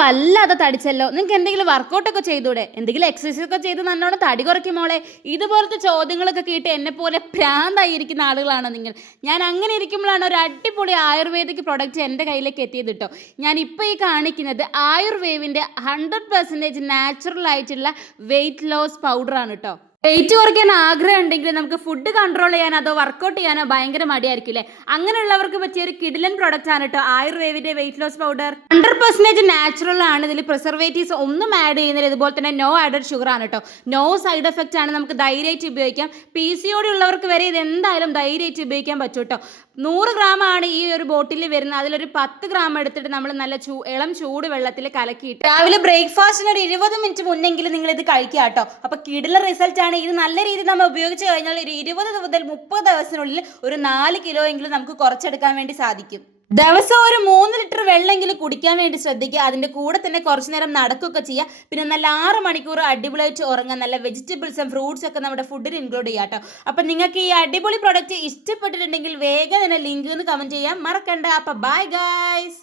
വല്ലാതെ തടിച്ചല്ലോ, നിങ്ങൾക്ക് എന്തെങ്കിലും വർക്കൗട്ടൊക്കെ ചെയ്തൂടെ, എന്തെങ്കിലും എക്സസൈസ് ഒക്കെ ചെയ്ത് നല്ലോണം തടി കുറയ്ക്കും മോളെ. ഇതുപോലത്തെ ചോദ്യങ്ങളൊക്കെ കേട്ട് എന്നെ പോലെ ഭ്രാന്തായിരിക്കുന്ന ആളുകളാണോ നിങ്ങൾ? ഞാൻ അങ്ങനെ ഇരിക്കുമ്പോഴാണ് ഒരു അടിപൊളി ആയുർവേദിക് പ്രൊഡക്റ്റ് എൻ്റെ കയ്യിലേക്ക് എത്തിയത് കേട്ടോ. ഞാൻ ഇപ്പോൾ ഈ കാണിക്കുന്നത് ആയുർവേവിൻ്റെ 100% നാച്ചുറൽ ആയിട്ടുള്ള വെയിറ്റ് ലോസ് പൗഡറാണ് കേട്ടോ. വെയിറ്റ് കുറയ്ക്കാൻ ആഗ്രഹം ഉണ്ടെങ്കിൽ നമുക്ക് ഫുഡ് കൺട്രോൾ ചെയ്യാനോ അതോ വർക്കൗട്ട് ചെയ്യാനോ ഭയങ്കര മടിയായിരിക്കും അല്ലേ? അങ്ങനെയുള്ളവർക്ക് പറ്റിയ ഒരു കിടിലൻ പ്രൊഡക്റ്റ് ആണ് കേട്ടോ ആയുർവേദിന്റെ വെയിറ്റ് ലോസ് പൗഡർ. 100% നാച്ചുറൽ ആണ്. ഇതിൽ പ്രിസർവേറ്റീവ്സ് ഒന്നും ആഡ് ചെയ്യുന്നില്ല. ഇതുപോലെ തന്നെ നോ ആഡഡ് ഷുഗർ ആണ് കേട്ടോ. നോ സൈഡ് എഫക്റ്റ് ആണ്. നമുക്ക് ധൈര്യമായിട്ട് ഉപയോഗിക്കാം. PCOD ഉള്ളവർക്ക് വരെ ഇത് എന്തായാലും ധൈര്യമായിട്ട് ഉപയോഗിക്കാൻ പറ്റും കേട്ടോ. 100 ഗ്രാം ആണ് ഈ ഒരു ബോട്ടിൽ വരുന്നത്. അതിലൊരു 10 ഗ്രാം എടുത്തിട്ട് നമ്മൾ നല്ല ഇളം ചൂട് വെള്ളത്തിൽ കലക്കിയിട്ട് രാവിലെ ബ്രേക്ക്ഫാസ്റ്റിന് ഒരു 20 മിനിറ്റ് മുന്നെങ്കിലും നിങ്ങൾ ഇത് കഴിക്കുക കേട്ടോ. അപ്പൊ കിടിലൻ റിസൾട്ട് ആണ്. ഇത് നല്ല രീതിയിൽ നമ്മൾ ഉപയോഗിച്ച് കഴിഞ്ഞാൽ ഒരു 20 മുതൽ 30 ദിവസത്തിനുള്ളിൽ ഒരു 4 കിലോ എങ്കിലും നമുക്ക് കുറച്ചെടുക്കാൻ വേണ്ടി സാധിക്കും. ദിവസം ഒരു 3 ലിറ്റർ വെള്ളമെങ്കിലും കുടിക്കാൻ വേണ്ടി ശ്രദ്ധിക്കുക. അതിൻ്റെ കൂടെ തന്നെ കുറച്ച് നേരം നടക്കുകയൊക്കെ ചെയ്യുക. പിന്നെ നല്ല 6 മണിക്കൂർ അടിപൊളിയായിട്ട് ഉറങ്ങാൻ നല്ല വെജിറ്റബിൾസും ഫ്രൂട്ട്സ് ഒക്കെ നമ്മുടെ ഫുഡിൽ ഇൻക്ലൂഡ് ചെയ്യാം കേട്ടോ. അപ്പം നിങ്ങൾക്ക് ഈ അടിപൊളി പ്രൊഡക്റ്റ് ഇഷ്ടപ്പെട്ടിട്ടുണ്ടെങ്കിൽ വേഗം തന്നെ ലിങ്ക് എന്ന് കമൻറ്റ് ചെയ്യാൻ മറക്കണ്ട. അപ്പം ബൈ ഗൈസ്.